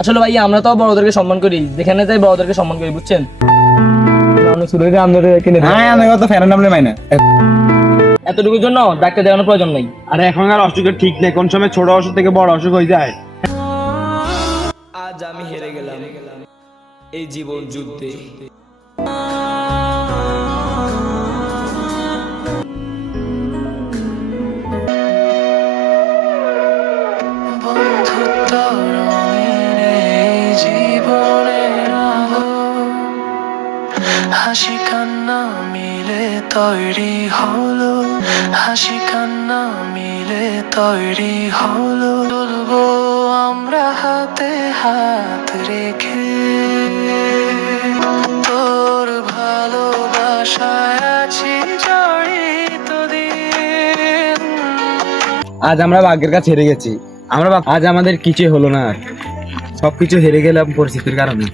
আসলে ভাই আমরা তো বড়দেরকে সম্মান করি। যেখানে যাই বড়দেরকে সম্মান করি বুঝছেন? হ্যাঁ এতটুকুর জন্য ডাক্তার দেখানোর প্রয়োজন নেই। আর এখন আর অসুখের ঠিক নেই কোন সময় ছোট অসুখ থেকে বড় অসুখ হয়ে যায়। আজ আমি হেরে গেলাম। এই জীবন যুদ্ধে হাসি কান্না মিলে তৈরি হলো, হাসি কান্না মিলে তৈরি হলো। চলবো আমরা হাতে হাত রেখে, তোর ভালোবাসায় আছি জড়িত আজ আমরা ভাগ্যের কাছে হেরে গেছি। আমরা আজ আমাদের কিছু হলো না। সবকিছু হেরে গেলাম পরিস্থিতির কারণে।